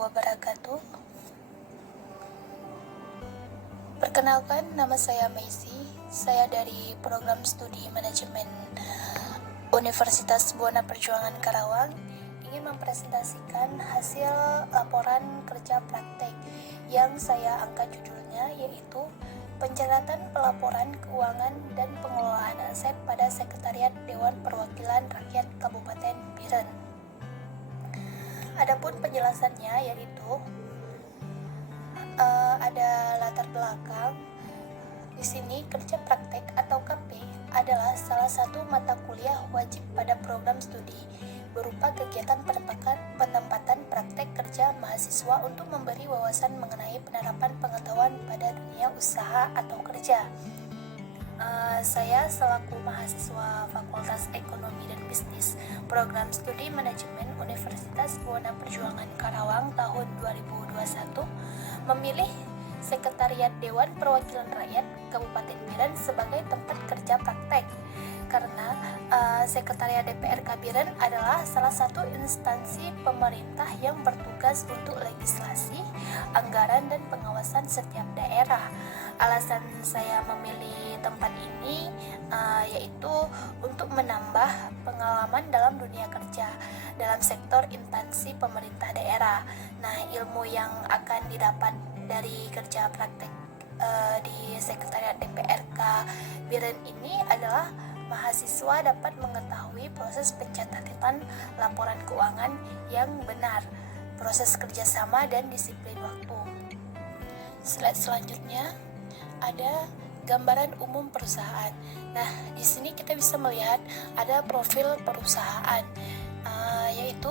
wabarakatuh. Perkenalkan, nama saya Maisy. Saya dari Program Studi Manajemen Universitas Buana Perjuangan Karawang ingin mempresentasikan hasil laporan kerja praktek yang saya angkat judulnya, yaitu Pencatatan Pelaporan Keuangan dan Pengelolaan Aset pada Sekretariat Dewan Perwakilan Rakyat Kabupaten Biren. Adapun penjelasannya yaitu ada latar belakang. Di sini kerja praktek atau KP adalah salah satu mata kuliah wajib pada program studi berupa kegiatan penempatan praktek kerja mahasiswa untuk memberi wawasan mengenai penerapan pengetahuan pada dunia usaha atau kerja. Saya selaku mahasiswa Fakultas Ekonomi dan Bisnis Program Studi Manajemen Universitas Buana Perjuangan Karawang tahun 2021 memilih Sekretariat Dewan Perwakilan Rakyat Kabupaten Biren sebagai tempat kerja praktek karena Sekretariat DPRK Biren adalah salah satu instansi pemerintah yang bertugas untuk legislasi, anggaran, dan pengawasan setiap daerah. Alasan saya memilih tempat ini yaitu untuk menambah pengalaman dalam dunia kerja dalam sektor instansi pemerintah daerah. Nah, ilmu yang akan didapat dari kerja praktek di Sekretariat DPRK Biren ini adalah mahasiswa dapat mengetahui proses pencatatan laporan keuangan yang benar, proses kerjasama, dan disiplin waktu. Slide selanjutnya ada gambaran umum perusahaan. Nah, di sini kita bisa melihat ada profil perusahaan, yaitu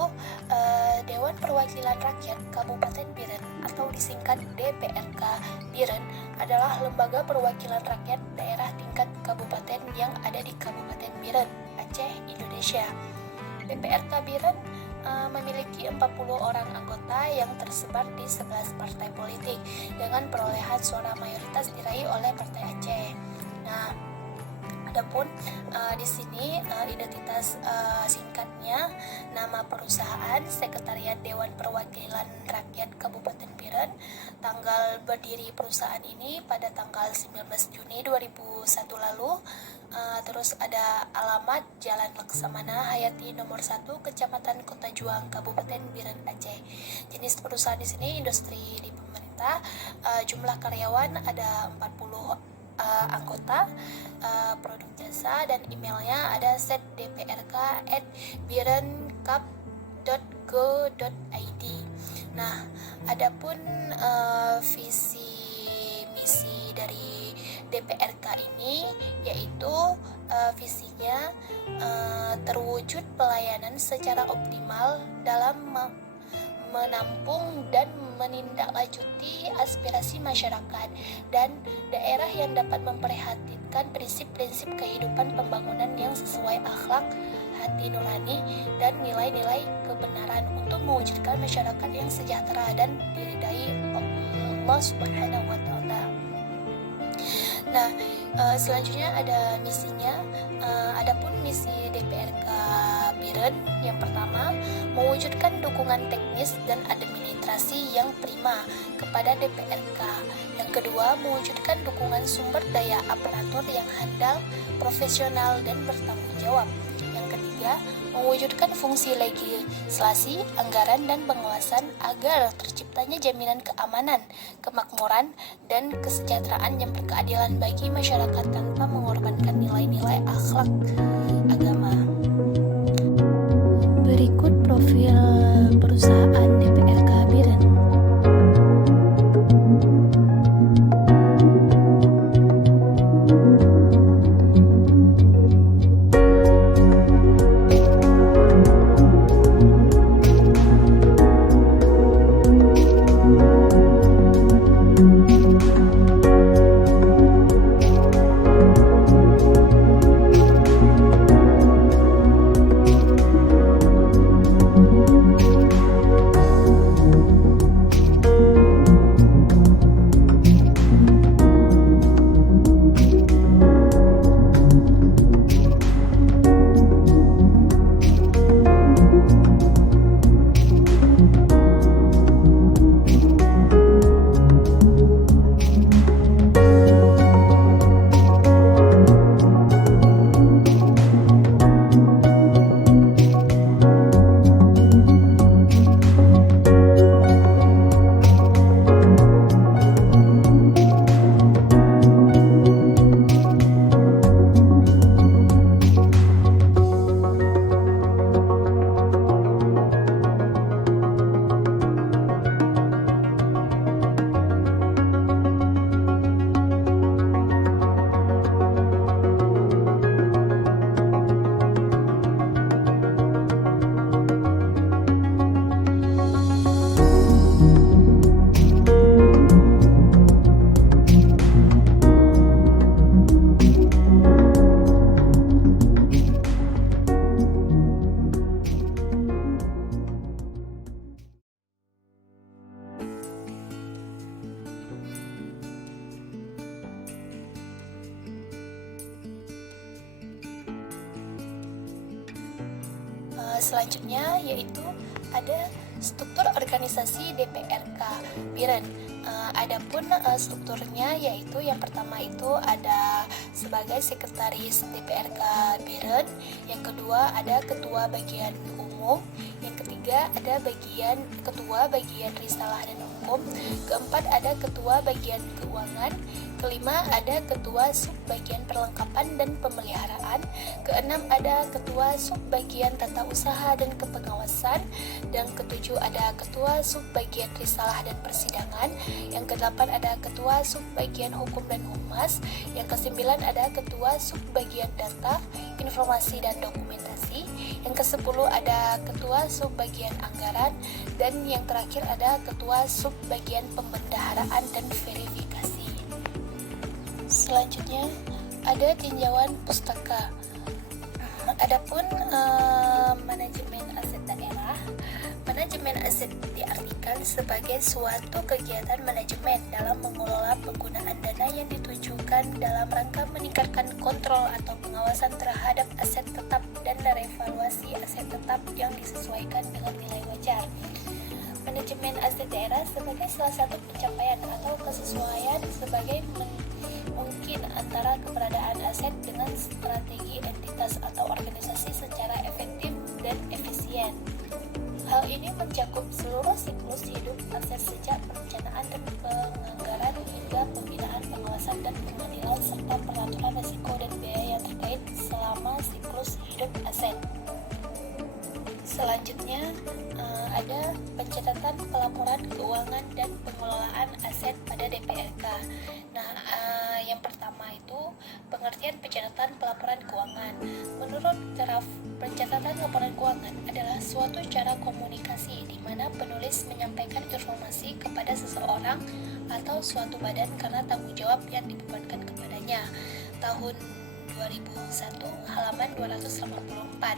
Dewan Perwakilan Rakyat Kabupaten Biren atau disingkat DPRK Biren adalah lembaga perwakilan rakyat daerah tingkat kabupaten yang ada di Kabupaten Biren, Aceh, Indonesia. DPRK Biren memiliki 40 orang anggota yang tersebar di 11 partai politik dengan perolehan suara mayoritas diraih oleh Partai Aceh. Nah, adapun di sini identitas singkatnya, nama perusahaan Sekretariat Dewan Perwakilan Rakyat Kabupaten Biren, tanggal berdiri perusahaan ini pada tanggal 19 Juni 2001 lalu. Terus ada alamat Jalan Laksamana Hayati nomor 1, Kecamatan Kota Juang, Kabupaten Biren, Aceh. Jenis perusahaan di sini industri di pemerintah. Jumlah karyawan ada 40 anggota, produk jasa, dan emailnya ada setdprk@birenkap.go.id. Nah, adapun visi misi dari DPRK ini yaitu visinya terwujud pelayanan secara optimal dalam menampung dan menindaklanjuti aspirasi masyarakat dan daerah yang dapat memperhatikan prinsip-prinsip kehidupan pembangunan yang sesuai akhlak, hati nurani, dan nilai-nilai kebenaran untuk mewujudkan masyarakat yang sejahtera dan diridai Allah Subhanahu wa Ta'ala. Nah, selanjutnya ada misinya. Adapun misi DPRK Biren yang pertama, mewujudkan dukungan teknis dan administrasi yang prima kepada DPRK. Yang kedua, mewujudkan dukungan sumber daya aparatur yang handal, profesional, dan bertanggung jawab. Yang ketiga, mewujudkan fungsi legislasi, anggaran, dan pengawasan agar terciptanya jaminan keamanan, kemakmuran, dan kesejahteraan yang berkeadilan bagi masyarakat tanpa mengorbankan nilai-nilai akhlak agama. Berikut profil perusahaan DPRK Biren. Selanjutnya yaitu ada struktur organisasi DPRK Biren. Adapun strukturnya yaitu yang pertama itu ada sebagai sekretaris DPRK Biren, yang kedua ada ketua bagian umum, yang ketiga ada ketua bagian risalah dan hukum, keempat ada ketua bagian keuangan, kelima ada ketua sub bagian perlengkapan dan pemeliharaan, keenam ada ketua sub bagian tata usaha dan kepengawasan, dan ketujuh ada ketua sub bagian risalah dan persidangan, yang kedelapan ada ketua sub bagian hukum dan humas, yang kesembilan ada ketua sub bagian data, informasi dan dokumentasi, yang kesepuluh ada ketua sub bagian anggaran, dan yang terakhir ada ketua sub bagian pembendaharaan dan verifikasi. Selanjutnya ada tinjauan pustaka. Adapun manajemen aset daerah. Manajemen aset diartikan sebagai suatu kegiatan manajemen dalam mengelola penggunaan dana yang ditujukan dalam rangka meningkatkan kontrol atau pengawasan terhadap aset tetap dan revaluasi aset tetap yang disesuaikan dengan nilai wajar. Manajemen aset daerah sebagai salah satu pencapaian atau kesesuaian sebagai mungkin antara keberadaan aset dengan strategi entitas atau organisasi secara efektif dan efisien. Hal ini mencakup seluruh siklus hidup aset sejak perencanaan dan penganggaran hingga pembinaan, pengawasan dan pengadilan serta peraturan risiko dan biaya yang terkait selama siklus hidup aset. Selanjutnya ada pencatatan pelaporan keuangan dan pengelolaan aset pada DPRK. Yang pertama itu pengertian pencatatan pelaporan keuangan. Menurut draft, pencatatan laporan keuangan adalah suatu cara komunikasi di mana penulis menyampaikan informasi kepada seseorang atau suatu badan karena tanggung jawab yang dibebankan kepadanya. Tahun 2001 halaman 284.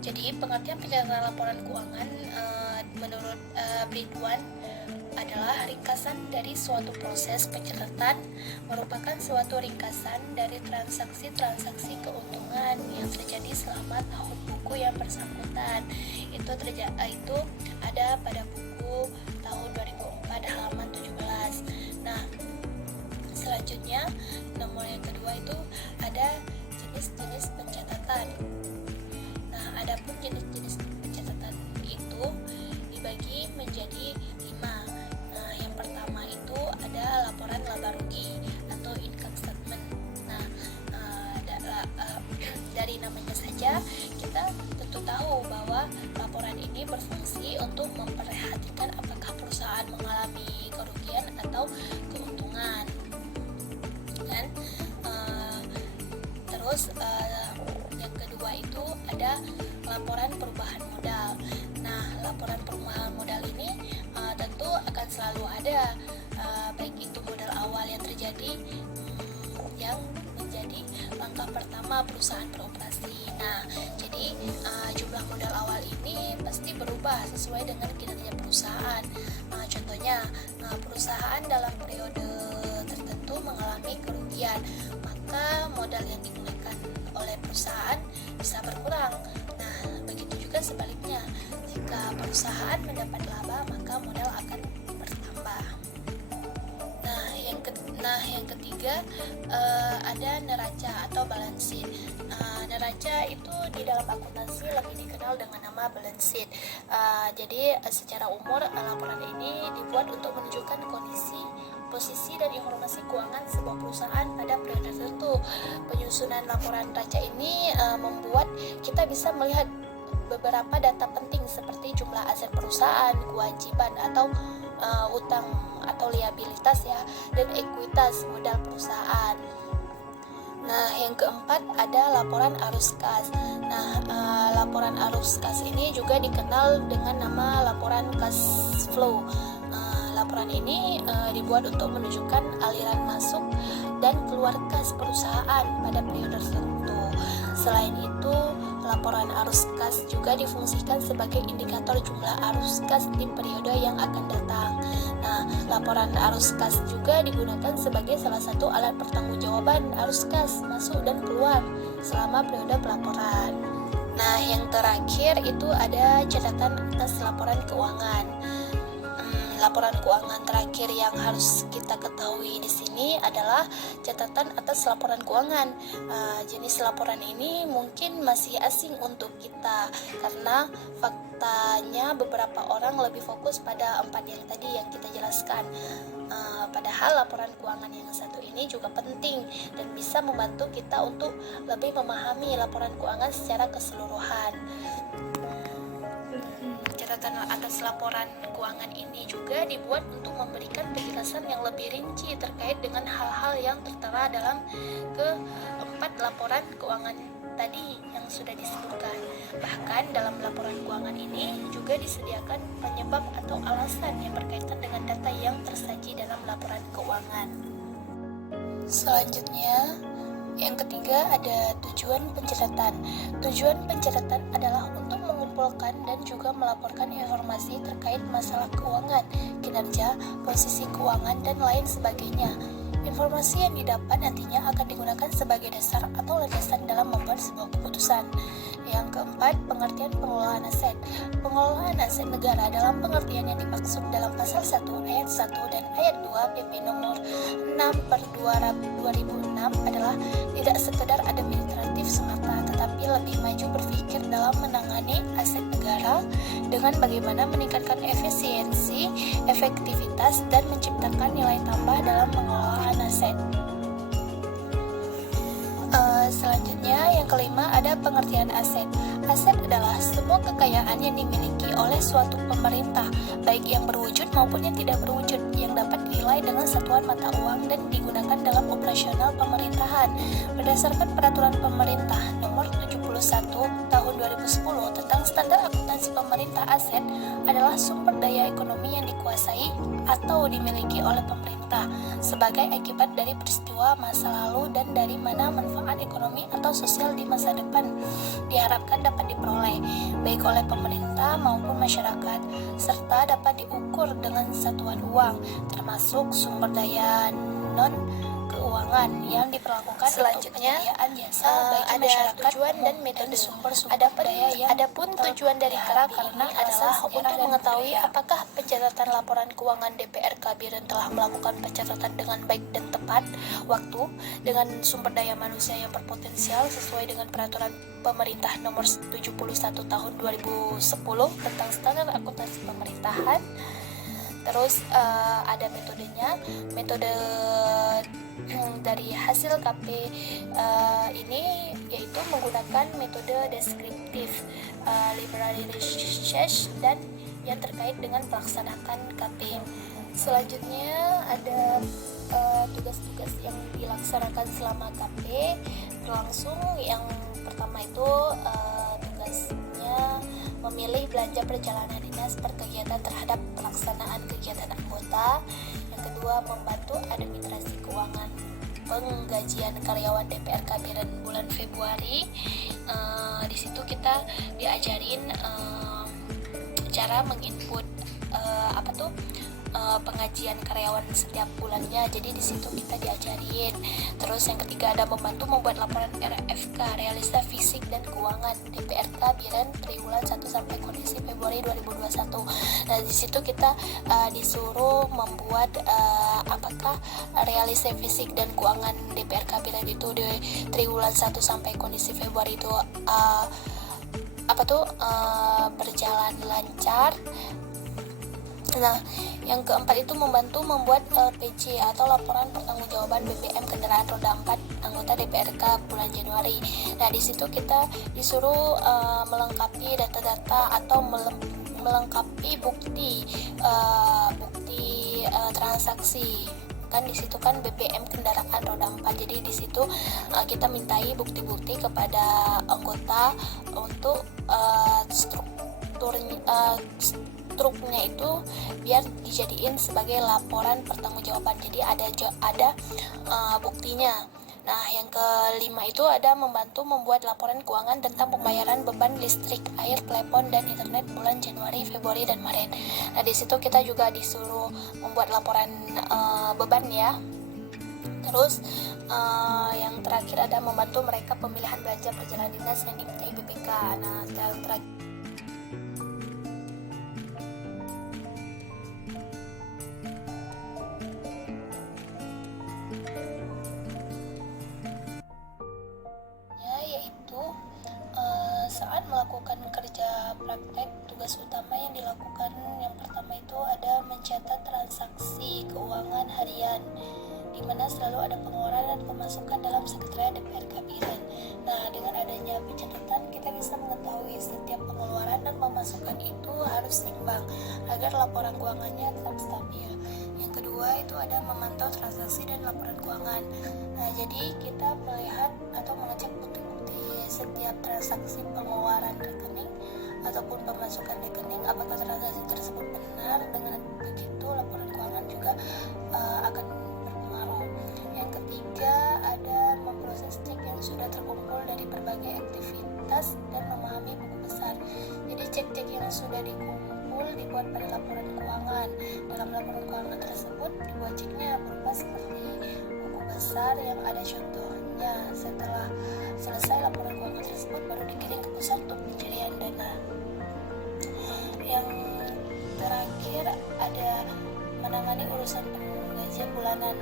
Jadi pengertian pencatatan laporan keuangan menurut Bridwan adalah ringkasan dari suatu proses pencatatan, merupakan suatu ringkasan dari transaksi-transaksi keuntungan yang terjadi selama tahun buku yang bersangkutan. Itu ada pada buku tahun 2004 halaman 17. Selanjutnya nomor yang kedua itu ada jenis-jenis pencatatan. Adapun jenis-jenis pencatatan itu dibagi menjadi 5. Yang pertama itu ada laporan laba rugi atau income statement. Dari namanya saja kita tentu tahu bahwa laporan ini berfungsi untuk memperhatikan apakah perusahaan mengalami kerugian atau keuntungan. Yang kedua itu ada laporan perubahan modal. Laporan perubahan modal ini tentu akan selalu ada, baik itu modal awal yang terjadi yang menjadi langkah pertama perusahaan beroperasi. Jadi jumlah modal awal ini pasti berubah sesuai dengan kinerja perusahaan. Contohnya, perusahaan dalam periode tertentu mengalami kerugian, maka modal yang digunakan oleh perusahaan bisa berkurang. Begitu juga sebaliknya, jika perusahaan mendapat laba, maka modal akan bertambah. Yang ketiga ada neraca atau balance sheet. Neraca itu di dalam akuntansi lebih dikenal dengan nama balance sheet. Jadi secara umum laporan ini dibuat untuk menunjukkan kondisi, posisi dan informasi keuangan sebuah perusahaan pada periode tertentu. Penyusunan laporan neraca ini membuat kita bisa melihat beberapa data penting seperti jumlah aset perusahaan, kewajiban atau utang atau liabilitas dan ekuitas modal perusahaan. Yang keempat ada laporan arus kas. Laporan arus kas ini juga dikenal dengan nama laporan cash flow. Laporan ini dibuat untuk menunjukkan aliran masuk dan keluar kas perusahaan pada periode tertentu. Selain itu, laporan arus kas juga difungsikan sebagai indikator jumlah arus kas di periode yang akan datang. Laporan arus kas juga digunakan sebagai salah satu alat pertanggungjawaban arus kas masuk dan keluar selama periode pelaporan. Nah, yang terakhir itu ada catatan atas laporan keuangan. Laporan keuangan terakhir yang harus kita ketahui di sini adalah catatan atas laporan keuangan. Jenis laporan ini mungkin masih asing untuk kita karena faktanya beberapa orang lebih fokus pada 4 yang tadi yang kita jelaskan. Padahal laporan keuangan yang satu ini juga penting dan bisa membantu kita untuk lebih memahami laporan keuangan secara keseluruhan. Catatan atas laporan keuangan ini juga dibuat untuk memberikan penjelasan yang lebih rinci terkait dengan hal-hal yang tertera dalam keempat laporan keuangan tadi yang sudah disebutkan. Bahkan dalam laporan keuangan ini juga disediakan penyebab atau alasan yang berkaitan dengan data yang tersaji dalam laporan keuangan. Selanjutnya, yang ketiga ada tujuan pencatatan. Tujuan pencatatan adalah untuk mengumpulkan dan juga melaporkan informasi terkait masalah keuangan, kinerja, posisi keuangan, dan lain sebagainya. Informasi yang didapat nantinya akan digunakan sebagai dasar atau landasan dalam membuat sebuah keputusan. Yang keempat, pengertian pengelolaan aset. Pengelolaan aset negara dalam pengertian yang dimaksud dalam pasal 1 ayat 1 dan ayat 2 PP nomor 6/2006 adalah tidak sekedar administratif semata, tetapi lebih maju berpikir dalam menangani aset negara dengan bagaimana meningkatkan efisiensi, efektivitas, dan menciptakan nilai tambah dalam pengelolaan aset. Selanjutnya, yang kelima ada pengertian aset. Aset adalah semua kekayaan yang dimiliki oleh suatu pemerintah, baik yang berwujud maupun yang tidak berwujud, yang dapat dinilai dengan satuan mata uang dan digunakan dalam operasional pemerintahan. Berdasarkan peraturan pemerintah nomor 71 tahun 2010 tentang standar akuntansi pemerintah, aset adalah sumber daya ekonomi yang dikuasai atau dimiliki oleh pemerintah sebagai akibat dari peristiwa masa lalu dan dari mana manfaat ekonomi atau sosial di masa depan diharapkan dapat diperoleh baik oleh pemerintah maupun masyarakat, serta dapat diukur dengan satuan uang termasuk sumber daya non keuangan yang diperlakukan. Selanjutnya ada tujuan dan metode sumber-sumber daya yang adapun tujuan dari KRAP karena adalah untuk mengetahui apakah pencatatan laporan keuangan DPR Kabiren telah melakukan pencatatan dengan baik dan tepat waktu dengan sumber daya manusia yang berpotensial sesuai dengan peraturan pemerintah nomor 71 tahun 2010 tentang standar akuntansi pemerintahan. Terus ada metodenya, metode dari hasil KP ini yaitu menggunakan metode deskriptif, library research, dan yang terkait dengan pelaksanaan KP. Selanjutnya ada tugas-tugas yang dilaksanakan selama KP berlangsung. Yang pertama itu tugasnya memilih belanja perjalanan dinas per kegiatan terhadap pelaksanaan kegiatan anggota. Yang kedua, membantu administrasi keuangan penggajian karyawan DPR Kabiren bulan Februari. Di situ kita diajarin cara menginput pengajian karyawan setiap bulannya. Jadi di situ kita diajarin. Terus yang ketiga ada membantu membuat laporan RFK, realita fisik dan keuangan DPRK Biren triwulan 1 sampai kondisi Februari 2021. Nah, di situ kita disuruh membuat apakah realisa fisik dan keuangan DPRK Biren itu di triwulan 1 sampai kondisi Februari itu berjalan lancar. Nah, yang keempat itu membantu membuat LPJ atau laporan pertanggungjawaban BBM kendaraan roda 4 anggota DPRK bulan Januari. Nah, di situ kita disuruh melengkapi data-data atau melengkapi bukti transaksi. Kan di situ kan BBM kendaraan roda 4. Jadi di situ kita mintai bukti-bukti kepada anggota untuk struknya itu biar dijadiin sebagai laporan pertanggungjawaban. Jadi ada buktinya. Nah, yang kelima itu ada membantu membuat laporan keuangan tentang pembayaran beban listrik, air, telepon, dan internet bulan Januari, Februari, dan Maret. Nah, di situ kita juga disuruh membuat laporan beban ya. Terus yang terakhir ada membantu mereka pemilihan belanja perjalanan dinas yang dimintai BPK. Nah, yang terakhir yaitu saat melakukan kerja praktek, tugas utama yang dilakukan yang pertama itu ada mencatat transaksi keuangan harian, di mana selalu ada pengeluaran dan pemasukan dalam sekretariat DPR Kabinet. Nah, dengan adanya pencatatan kita bisa mengetahui setiap pengeluaran dan pemasukan itu harus seimbang agar laporan keuangannya tetap stabil. Yang kedua itu ada memantau transaksi dan laporan keuangan. Nah, jadi kita melihat atau mengecek bukti-bukti setiap transaksi pengeluaran rekening ataupun pemasukan rekening, apakah transaksi tersebut benar. Dengan begitu laporan keuangan juga akan berpengaruh. Yang ketiga ada memproses cek yang sudah terkumpul dari berbagai aktivitas dan memahami buku besar. Jadi cek-cek yang sudah dikumpul dibuat pada laporan keuangan. Dalam laporan keuangan tersebut dibuat ceknya berupa seperti buku besar yang ada contohnya. Setelah selesai laporan keuangan tersebut baru dikirim ke pusat untuk pencarian dana. Yang terakhir ada menangani urusan penggajian bulanan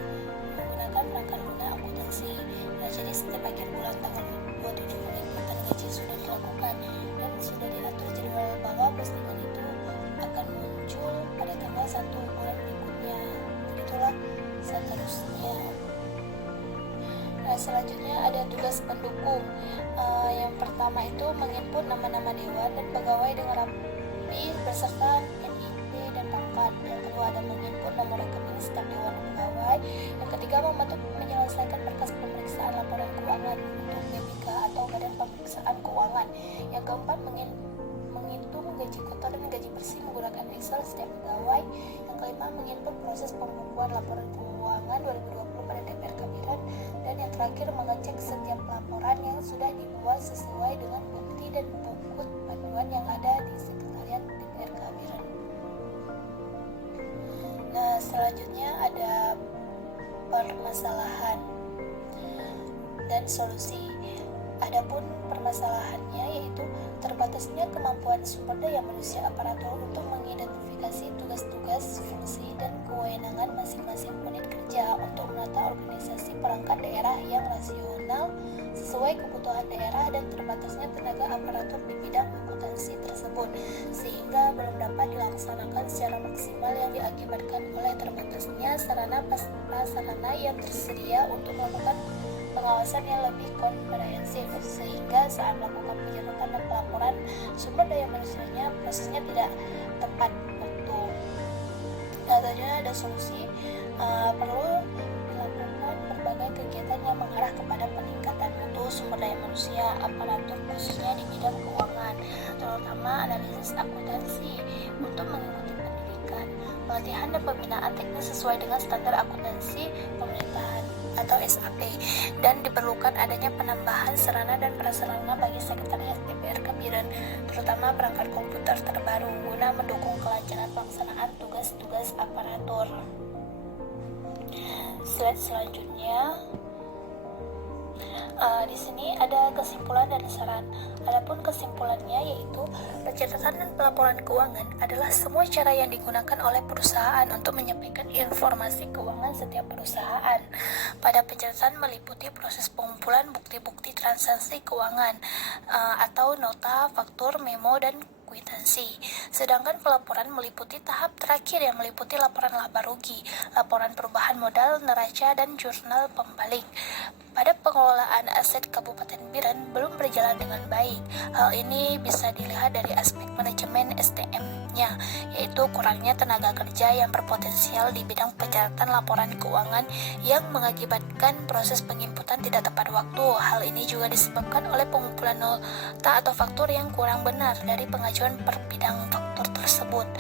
menggunakan perangkat lunak akuntansi. Nah, jadi setiap akhir bulan tanggal 27 penginputan gaji sudah dilakukan dan sudah diatur jadwal bahwa postingan itu akan muncul pada tanggal 1 bulan berikutnya. Begitulah seterusnya. Nah, selanjutnya ada tugas pendukung. Yang pertama itu menginput nama-nama dewan dan pegawai dengan rapi beserta NIP dan pangkat. Yang kedua ada menginput nomor rekening setiap dewan pegawai. Yang ketiga membantu menyelesaikan berkas pemeriksaan laporan keuangan untuk BPK atau Badan Pemeriksaan Keuangan. Yang keempat menghitung gaji kotor dan gaji bersih menggunakan Excel setiap pegawai. Yang kelima menginput proses pembukuan laporan keuangan 2020 pada DPR Kabinet. Dan yang terakhir mengecek setiap laporan yang sudah dibuat sesuai dengan bukti dan buku panduan yang ada di sekretariat DPR Kabinet. Nah, selanjutnya ada permasalahan dan solusi. Adapun permasalahannya yaitu terbatasnya kemampuan sumber daya manusia aparatur untuk mengidentifikasi tugas-tugas, fungsi, dan kewenangan masing-masing unit kerja untuk menata organisasi perangkat daerah yang rasional sesuai kebutuhan daerah dan terbatasnya tenaga aparatur di bidang akuntansi tersebut sehingga belum dapat dilaksanakan secara maksimal yang diakibatkan oleh terbatasnya sarana yang tersedia untuk melakukan pengawasan yang lebih komprehensif sehingga saat melakukan pencatatan dan pelaporan sumber daya manusianya prosesnya tidak tepat waktu. Tentunya ada solusi, perlu dilakukan berbagai kegiatan yang mengarah kepada peningkatan mutu sumber daya manusia aparatur khususnya di bidang keuangan, terutama analisis akuntansi untuk mengikuti pendidikan, pelatihan dan pembinaan teknis sesuai dengan standar akuntansi pemerintahan atau SAP, dan diperlukan adanya penambahan sarana dan prasarana bagi sekretariat DPR Kabinet, terutama perangkat komputer terbaru guna mendukung kelancaran pelaksanaan tugas-tugas aparatur. Slide selanjutnya. Di sini ada kesimpulan dan saran. Adapun kesimpulannya yaitu pencatatan dan pelaporan keuangan adalah semua cara yang digunakan oleh perusahaan untuk menyampaikan informasi keuangan setiap perusahaan. Pada pencatatan meliputi proses pengumpulan bukti-bukti transaksi keuangan atau nota, faktur, memo, dan kwitansi. Sedangkan pelaporan meliputi tahap terakhir yang meliputi laporan laba rugi, laporan perubahan modal, neraca, dan jurnal pembalik. Pada pengelolaan aset Kabupaten Biren belum berjalan dengan baik. Hal ini bisa dilihat dari aspek manajemen SDM-nya, yaitu kurangnya tenaga kerja yang berpotensial di bidang pencatatan laporan keuangan yang mengakibatkan proses penginputan tidak tepat waktu. Hal ini juga disebabkan oleh pengumpulan nota atau faktur yang kurang benar dari pengajuan per bidang faktur tersebut.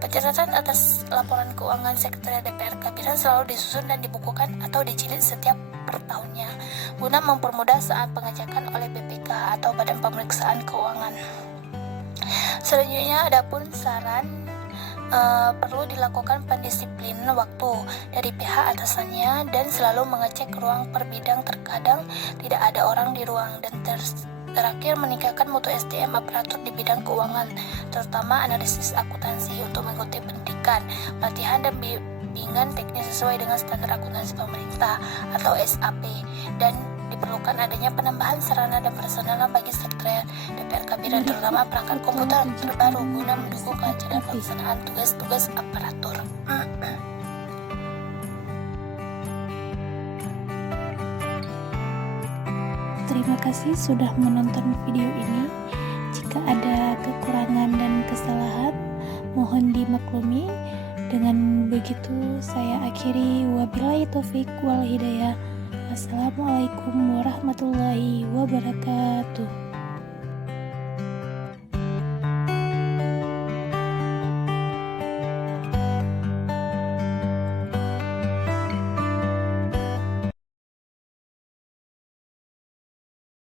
Pencatatan atas laporan keuangan Sekretariat DPR Kabinet selalu disusun dan dibukukan atau dijilid setiap per tahunnya guna mempermudah saat pengecekan oleh BPK atau Badan Pemeriksaan Keuangan. Selanjutnya adapun saran perlu dilakukan pendisiplinan waktu dari pihak atasannya dan selalu mengecek ruang per bidang. Terkadang tidak ada orang di ruang. Dan terakhir, meningkatkan mutu SDM aparatur di bidang keuangan, terutama analisis akuntansi untuk mengikuti pendidikan, pelatihan dan bimbingan teknis sesuai dengan standar akuntansi pemerintah atau SAP, dan diperlukan adanya penambahan sarana dan prasarana bagi sekretariat DPRKB dan terutama perangkat komputer terbaru guna mendukung kelancaran pelaksanaan tugas-tugas aparatur. Terima kasih sudah menonton video ini. Jika ada kekurangan dan kesalahan, mohon dimaklumi. Dengan begitu saya akhiri, wabillahi taufik wal hidayah. Assalamualaikum warahmatullahi wabarakatuh.